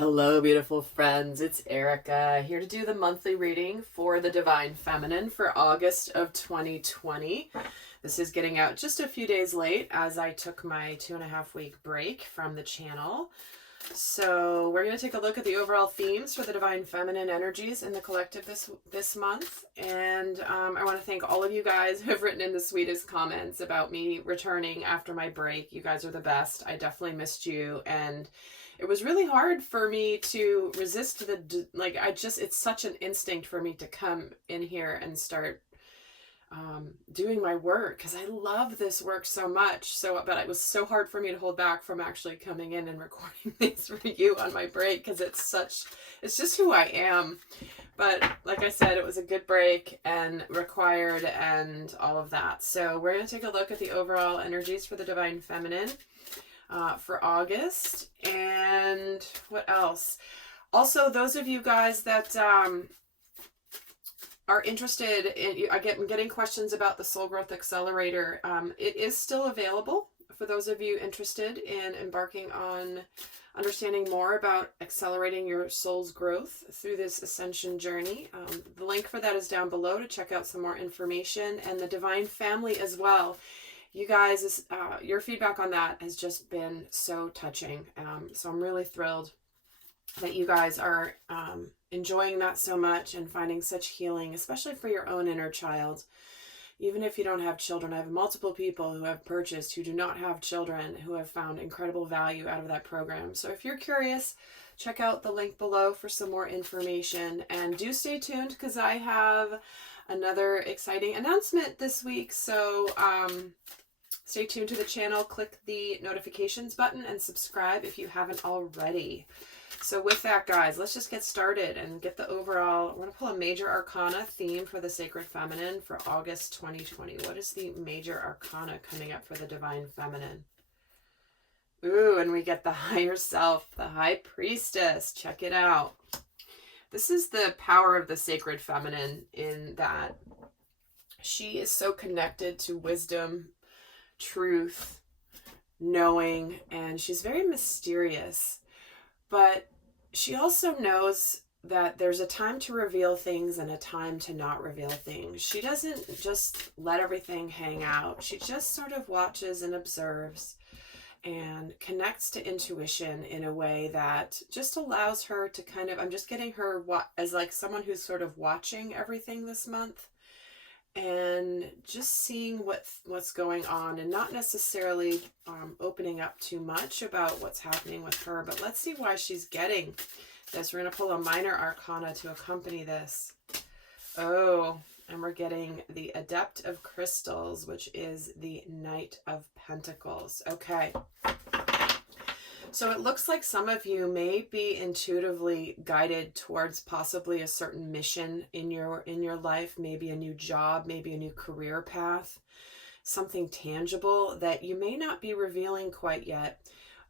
Hello, beautiful friends. It's Erika here to do the monthly reading for the Divine Feminine for August of 2020. This is getting out just a few days late as I took my 2.5-week break from the channel. So we're going to take a look at the overall themes for the Divine Feminine energies in the collective this month. And I want to thank all of you guys who have written in the sweetest comments about me returning after my break. You guys are the best. I definitely missed you, and it was really hard for me to resist it's such an instinct for me to come in here and start doing my work, because I love this work so much. But it was so hard for me to hold back from actually coming in and recording these for you on my break, because it's just who I am. But like I said, it was a good break and required and all of that. So we're going to take a look at the overall energies for the Divine Feminine for August. And what else? Also, those of you guys that are interested in, I'm getting questions about the Soul Growth Accelerator. It is still available for those of you interested in embarking on understanding more about accelerating your soul's growth through this ascension journey. The link for that is down below to check out some more information, and the Divine Family as well. You guys, your feedback on that has just been so touching. So I'm really thrilled that you guys are enjoying that so much and finding such healing, especially for your own inner child. Even if you don't have children, I have multiple people who have purchased who do not have children who have found incredible value out of that program. So if you're curious, check out the link below for some more information, and do stay tuned because I have another exciting announcement this week. So stay tuned to the channel, click the notifications button, and subscribe if you haven't already. So with that, guys, let's just get started and get the overall. We're going to pull a major arcana theme for the Sacred Feminine for August 2020. What is the major arcana coming up for the Divine Feminine? Ooh, and we get the higher self, the High Priestess. Check it out. This is the power of the Sacred Feminine, in that she is so connected to wisdom, truth, knowing, and she's very mysterious. But she also knows that there's a time to reveal things and a time to not reveal things. She doesn't just let everything hang out. She just sort of watches and observes and connects to intuition in a way that just allows her to kind of, I'm just getting her as like someone who's sort of watching everything this month and just seeing what's going on, and not necessarily opening up too much about what's happening with her. But let's see why she's getting this. We're going to pull a minor arcana to accompany this. Oh, and we're getting the Adept of Crystals, which is the Knight of Pentacles. Okay. So it looks like some of you may be intuitively guided towards possibly a certain mission in your life, maybe a new job, maybe a new career path, something tangible that you may not be revealing quite yet.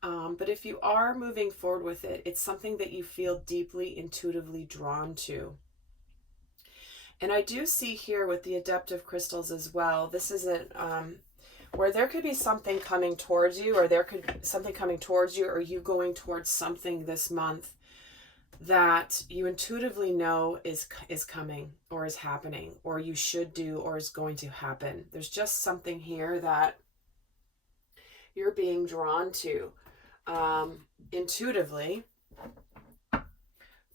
But if you are moving forward with it, it's something that you feel deeply intuitively drawn to. And I do see here with the Adept of Crystals as well, this is where there could be something coming towards you, or there could be something coming towards you, or you going towards something this month that you intuitively know is coming, or is happening, or you should do, or is going to happen. There's just something here that you're being drawn to intuitively.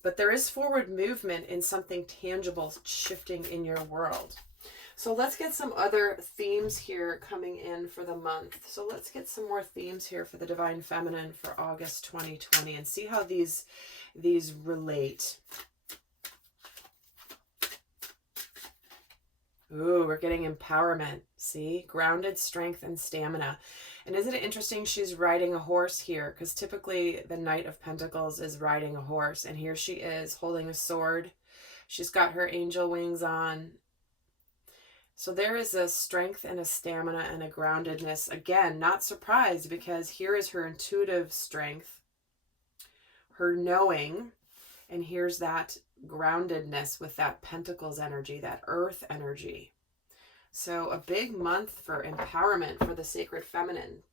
But there is forward movement in something tangible shifting in your world. So let's get some other themes here coming in for the month. So let's get some more themes here for the Divine Feminine for August 2020 and see how these relate. Ooh, we're getting empowerment. See? Grounded, strength, and stamina. And isn't it interesting she's riding a horse here? Because typically the Knight of Pentacles is riding a horse. And here she is holding a sword. She's got her angel wings on. So there is a strength and a stamina and a groundedness. Again, not surprised, because here is her intuitive strength, her knowing, and here's that groundedness with that Pentacles energy, that earth energy. So a big month for empowerment for the Sacred Feminine.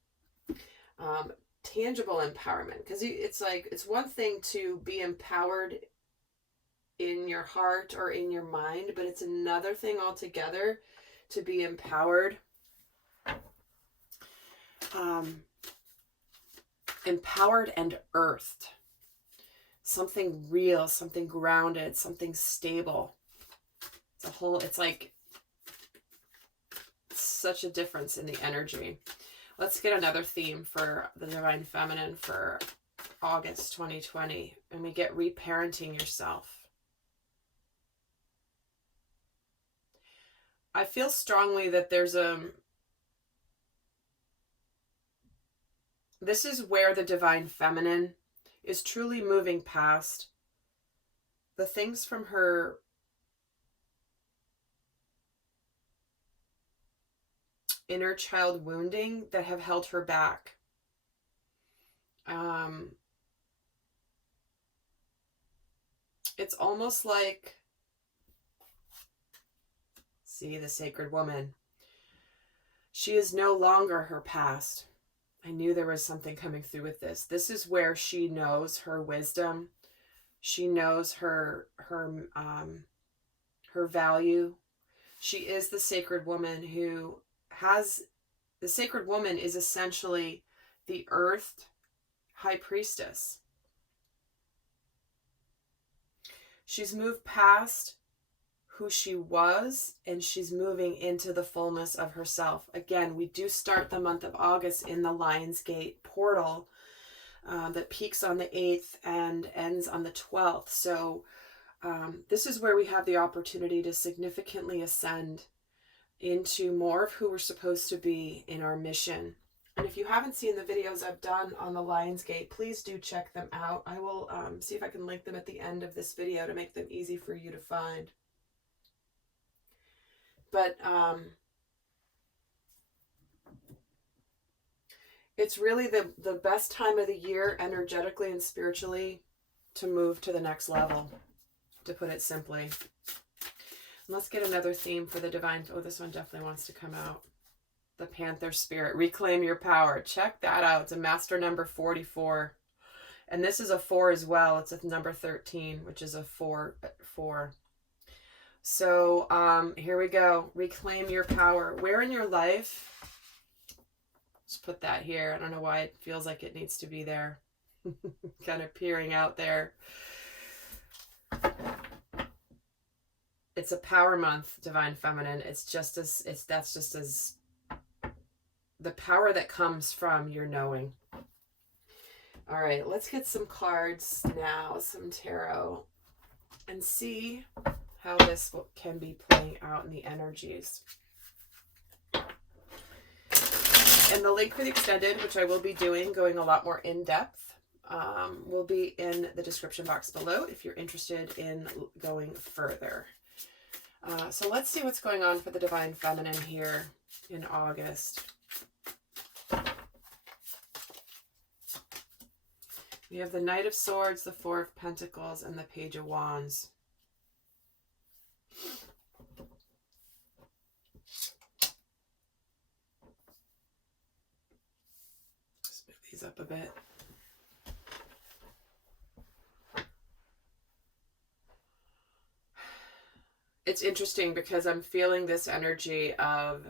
tangible empowerment, because it's like, it's one thing to be empowered in your heart or in your mind, but it's another thing altogether to be empowered, empowered and earthed. Something real, something grounded, something stable. It's like such a difference in the energy. Let's get another theme for the Divine Feminine for August 2020. And we get reparenting yourself. I feel strongly that there's this is where the Divine Feminine is truly moving past the things from her inner child wounding that have held her back. It's almost like, see, the sacred woman. She is no longer her past. I knew there was something coming through with this. This is where she knows her wisdom. She knows her value. She is the sacred woman who has, the sacred woman is essentially the earthed high priestess. She's moved past who she was, and she's moving into the fullness of herself. Again, we do start the month of August in the Lionsgate portal that peaks on the 8th and ends on the 12th. So this is where we have the opportunity to significantly ascend into more of who we're supposed to be in our mission. And if you haven't seen the videos I've done on the Lionsgate, please do check them out. I will see if I can link them at the end of this video to make them easy for you to find. But it's really the best time of the year, energetically and spiritually, to move to the next level, to put it simply. And let's get another theme for the divine. Oh, this one definitely wants to come out. The Panther Spirit. Reclaim your power. Check that out. It's a master number 44. And this is a 4 as well. It's a number 13, which is a 4. So here we go. Reclaim your power. Where in your life, let's put that here. I don't know why it feels like it needs to be there. Kind of peering out there. It's a power month, Divine Feminine. That's just as the power that comes from your knowing. All right, let's get some cards now, some tarot, and see how this can be playing out in the energies. And the link for the extended, which I will be doing, going a lot more in depth, will be in the description box below if you're interested in going further. So let's see what's going on for the Divine Feminine here in August. We have the Knight of Swords, the Four of Pentacles, and the Page of Wands. Let's move these up a bit. It's interesting because I'm feeling this energy of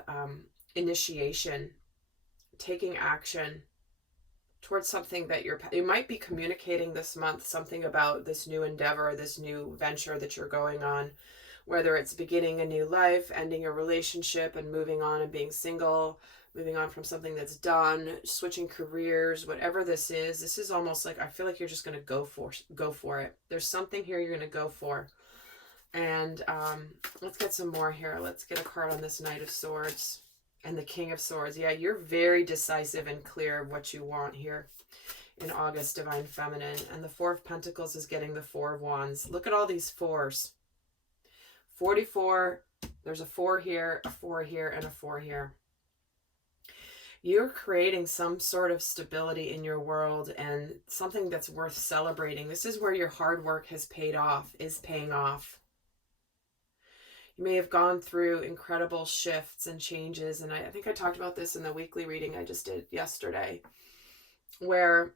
initiation, taking action towards something that you might be communicating this month, something about this new endeavor, this new venture that you're going on, whether it's beginning a new life, ending a relationship and moving on and being single, moving on from something that's done, switching careers, whatever this is almost like, I feel like you're just going to go for it. There's something here you're going to go for. And let's get some more here. Let's get a card on this Knight of Swords and the King of Swords. Yeah, you're very decisive and clear of what you want here in August, Divine Feminine. And the Four of Pentacles is getting the Four of Wands. Look at all these fours. 44. There's a 4 here, a 4 here, and a 4 here. You're creating some sort of stability in your world and something that's worth celebrating. This is where your hard work has paid off, is paying off. You may have gone through incredible shifts and changes, and I think I talked about this in the weekly reading I just did yesterday. where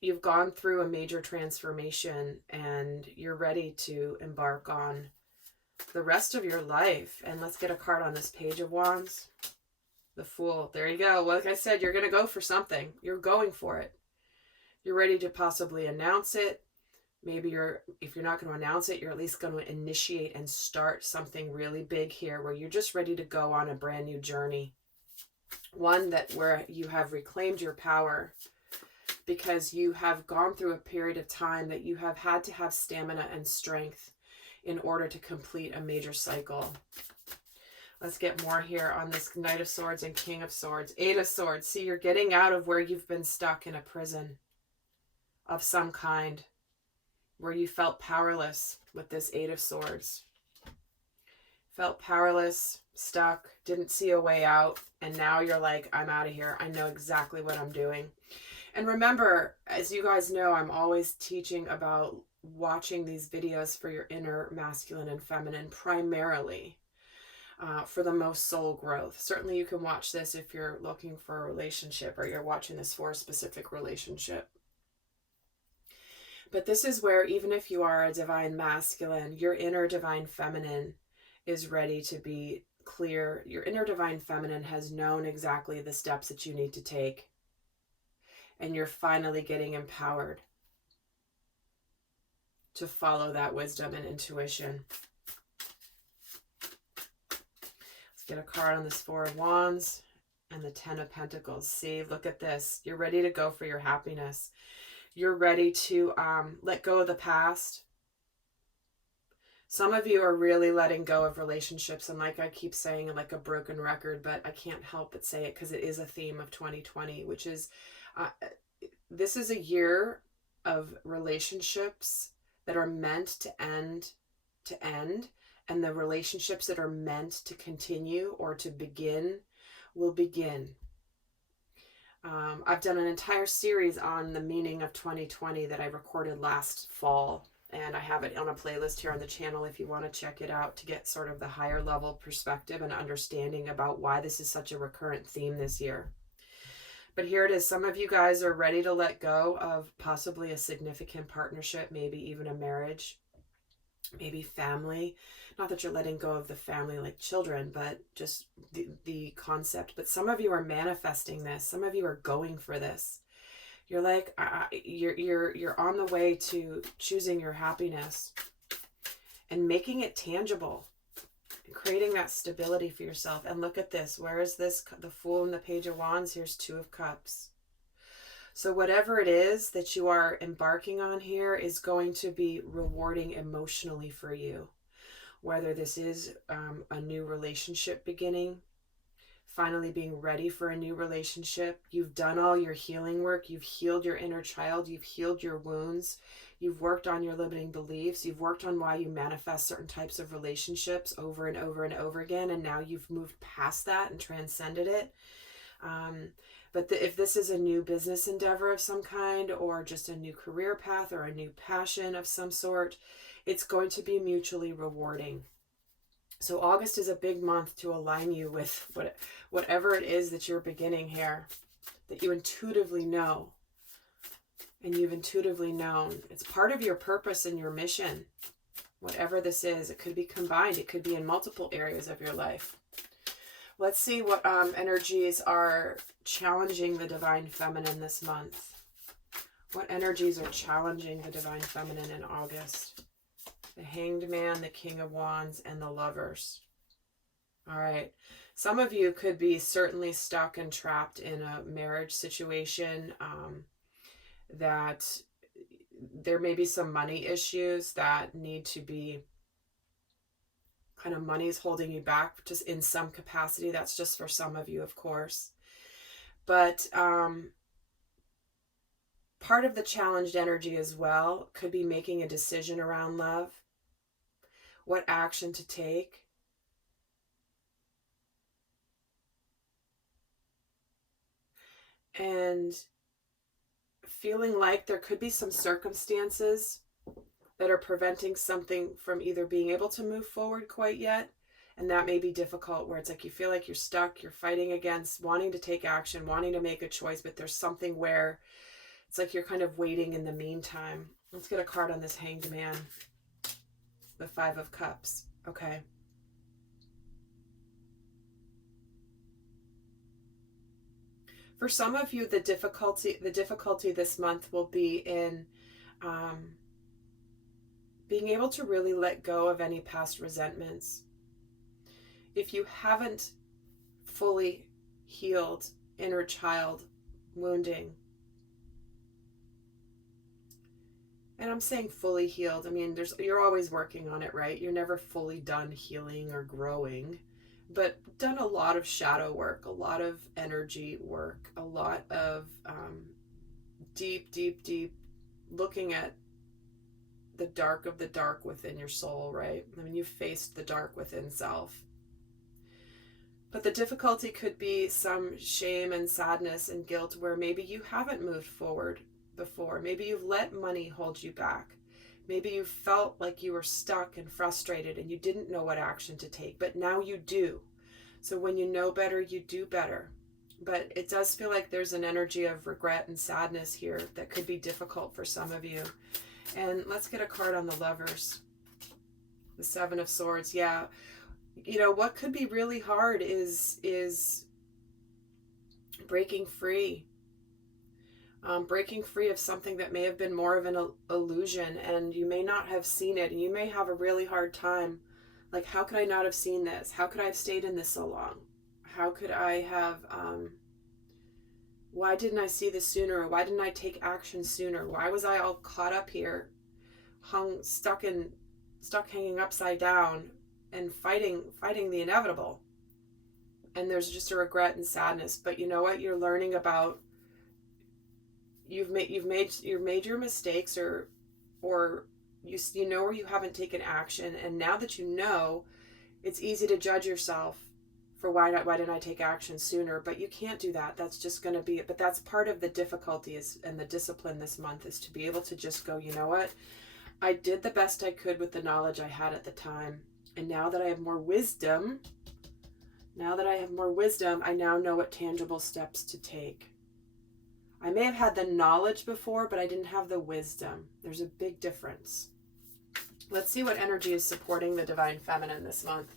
you've gone through a major transformation and you're ready to embark on the rest of your life. And let's get a card on this Page of Wands. The Fool. There you go. Like I said, you're going to go for something. You're going for it. You're ready to possibly announce it. Maybe if you're not going to announce it, you're at least going to initiate and start something really big here where you're just ready to go on a brand new journey. One where you have reclaimed your power because you have gone through a period of time that you have had to have stamina and strength in order to complete a major cycle. Let's get more here on this Knight of Swords and King of Swords. Eight of Swords. See, you're getting out of where you've been stuck in a prison of some kind, where you felt powerless with this Eight of Swords. Felt powerless, stuck, didn't see a way out, and now you're like, I'm out of here. I know exactly what I'm doing. And remember, as you guys know, I'm always teaching about watching these videos for your inner masculine and feminine primarily. For the most soul growth. Certainly you can watch this if you're looking for a relationship or you're watching this for a specific relationship. But this is where even if you are a divine masculine, your inner divine feminine is ready to be clear. Your inner divine feminine has known exactly the steps that you need to take. And you're finally getting empowered to follow that wisdom and intuition. Get a card on this Four of Wands and the Ten of Pentacles. See, look at this. You're ready to go for your happiness. You're ready to let go of the past. Some of you are really letting go of relationships. And like I keep saying, like a broken record, but I can't help but say it because it is a theme of 2020, which is this is a year of relationships that are meant to end. And the relationships that are meant to continue or to begin will begin. I've done an entire series on the meaning of 2020 that I recorded last fall. And I have it on a playlist here on the channel if you want to check it out to get sort of the higher level perspective and understanding about why this is such a recurrent theme this year. But here it is. Some of you guys are ready to let go of possibly a significant partnership, maybe even a marriage, maybe family. Not that you're letting go of the family like children, but just the concept. But some of you are manifesting this. Some of you are going for this. You're like, you're on the way to choosing your happiness and making it tangible, and creating that stability for yourself. And look at this. Where is this? The Fool and the Page of Wands. Here's Two of Cups. So whatever it is that you are embarking on here is going to be rewarding emotionally for you. Whether this is a new relationship beginning, finally being ready for a new relationship. You've done all your healing work. You've healed your inner child. You've healed your wounds. You've worked on your limiting beliefs. You've worked on why you manifest certain types of relationships over and over and over again. And now you've moved past that and transcended it. But if this is a new business endeavor of some kind, or just a new career path or a new passion of some sort, it's going to be mutually rewarding. So August is a big month to align you with whatever it is that you're beginning here, that you intuitively know. And you've intuitively known. It's part of your purpose and your mission. Whatever this is, it could be combined. It could be in multiple areas of your life. Let's see what energies are challenging the Divine Feminine this month. What energies are challenging the Divine Feminine in August? The Hanged Man, the King of Wands, and the Lovers. All right. Some of you could be certainly stuck and trapped in a marriage situation that there may be some money issues that need to be kind of money's holding you back just in some capacity. That's just for some of you, of course. But part of the challenged energy as well could be making a decision around love, what action to take. And feeling like there could be some circumstances that are preventing something from either being able to move forward quite yet. And that may be difficult, where it's like you feel like you're stuck, you're fighting against wanting to take action, wanting to make a choice, but there's something where It's like you're kind of waiting in the meantime. Let's get a card on this Hanged Man. The Five of Cups. Okay. For some of you, the difficulty this month will be in being able to really let go of any past resentments. If you haven't fully healed inner child wounding, and I'm saying fully healed, I mean, you're always working on it, right? You're never fully done healing or growing, but done a lot of shadow work, a lot of energy work, a lot of deep looking at the dark of the dark within your soul, right? I mean, you've faced the dark within self. But the difficulty could be some shame and sadness and guilt where maybe you haven't moved forward before. Maybe you've let money hold you back. Maybe you felt like you were stuck and frustrated and you didn't know what action to take, but now you do. So when you know better, you do better. But it does feel like there's an energy of regret and sadness here that could be difficult for some of you. And let's get a card on the Lovers. The Seven of Swords. Yeah. You know, what could be really hard is breaking free. Breaking free of something that may have been more of an illusion, and you may not have seen it, and you may have a really hard time. Like, how could I not have seen this? How could I have stayed in this so long? How could I have, why didn't I see this sooner? Why didn't I take action sooner? Why was I all caught up here, stuck hanging upside down and fighting the inevitable? And there's just a regret and sadness. But you know what? You're learning about, you've made your mistakes, or you know where you haven't taken action, and now that you know, it's easy to judge yourself for why didn't I take action sooner? But you can't do that. That's just going to be it. But that's part of the difficulty and the discipline this month, is to be able to just go, you know what? I did the best I could with the knowledge I had at the time. And now that I have more wisdom, I now know what tangible steps to take. I may have had the knowledge before, but I didn't have the wisdom. There's a big difference. Let's see what energy is supporting the Divine Feminine this month.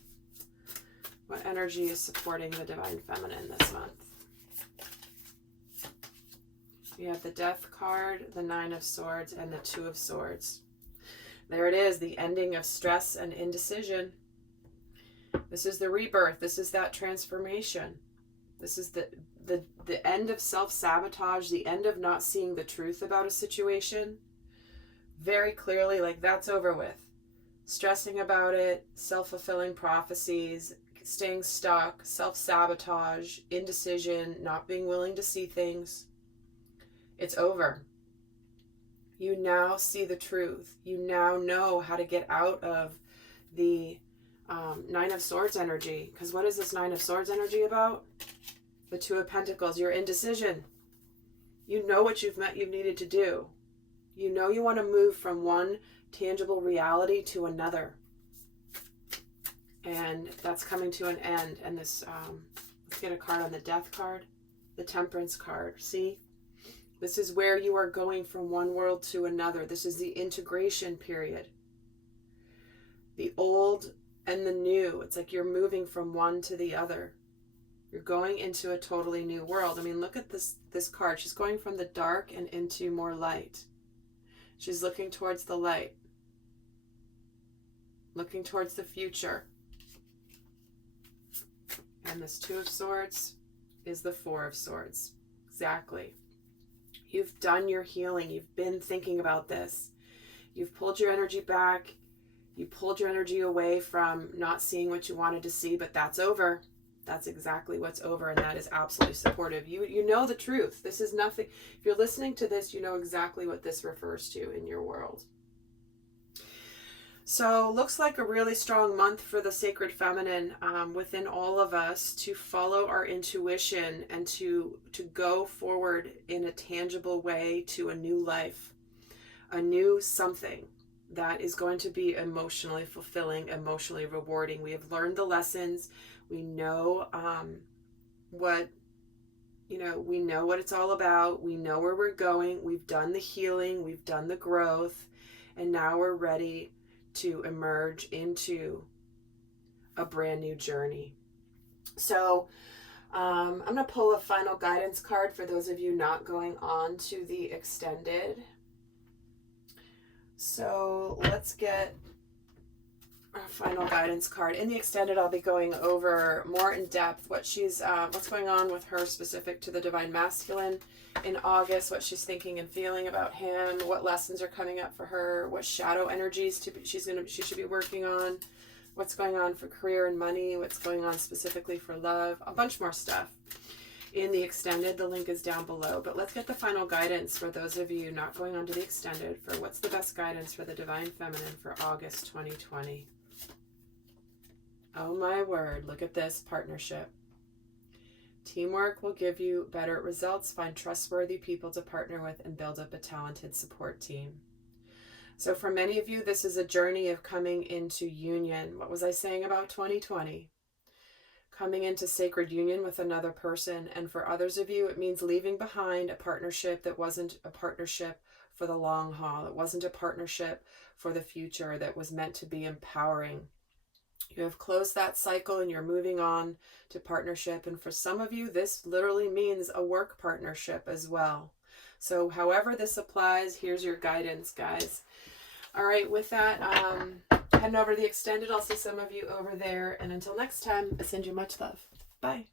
What energy is supporting the Divine Feminine this month? We have the Death card, the Nine of Swords, and the Two of Swords. There it is, the ending of stress and indecision. This is the rebirth. This is that transformation. This is the end of self-sabotage, the end of not seeing the truth about a situation very clearly, like that's over with. Stressing about it, self-fulfilling prophecies, staying stuck, self-sabotage, indecision, not being willing to see things. It's over. You now see the truth. You now know how to get out of the Nine of Swords energy. Because what is this Nine of Swords energy about? The Two of Pentacles, your indecision. You know what you've needed to do. You know you want to move from one tangible reality to another. And that's coming to an end. And this, let's get a card on the Death card, the Temperance card. See? This is where you are going from one world to another. This is the integration period. The old and the new. It's like you're moving from one to the other. You're going into a totally new world. I mean, look at this card. She's going from the dark and into more light. She's looking towards the light. Looking towards the future. And this Two of Swords is the Four of Swords. Exactly. You've done your healing. You've been thinking about this. You've pulled your energy back. You pulled your energy away from not seeing what you wanted to see, but that's over. That's exactly what's over, and that is absolutely supportive. You know the truth. This is nothing. If you're listening to this, you know exactly what this refers to in your world. So looks like a really strong month for the Sacred Feminine within all of us to follow our intuition and to go forward in a tangible way to a new life, a new something that is going to be emotionally fulfilling, emotionally rewarding. We have learned the lessons. We know what You know, we know what it's all about. We know where we're going. We've done the healing. We've done the growth. And now we're ready to emerge into a brand new journey. So I'm going to pull a final guidance card for those of you not going on to the extended. So let's get our final guidance card. In the extended, I'll be going over more in depth what's going on with her specific to the Divine Masculine in August, what she's thinking and feeling about him, what lessons are coming up for her, what shadow energies she should be working on, what's going on for career and money, what's going on specifically for love, a bunch more stuff. In the extended, the link is down below. But let's get the final guidance for those of you not going on to the extended for what's the best guidance for the Divine Feminine for August 2020. Oh my word, look at this partnership. Teamwork will give you better results. Find trustworthy people to partner with and build up a talented support team. So for many of you, this is a journey of coming into union. What was I saying about 2020? Coming into sacred union with another person. And for others of you, it means leaving behind a partnership that wasn't a partnership for the long haul. It wasn't a partnership for the future that was meant to be empowering. You have closed that cycle and you're moving on to partnership. And for some of you, this literally means a work partnership as well. So however this applies, here's your guidance, guys. All right, with that, heading over to the extended. I'll see some of you over there. And until next time, I send you much love. Bye.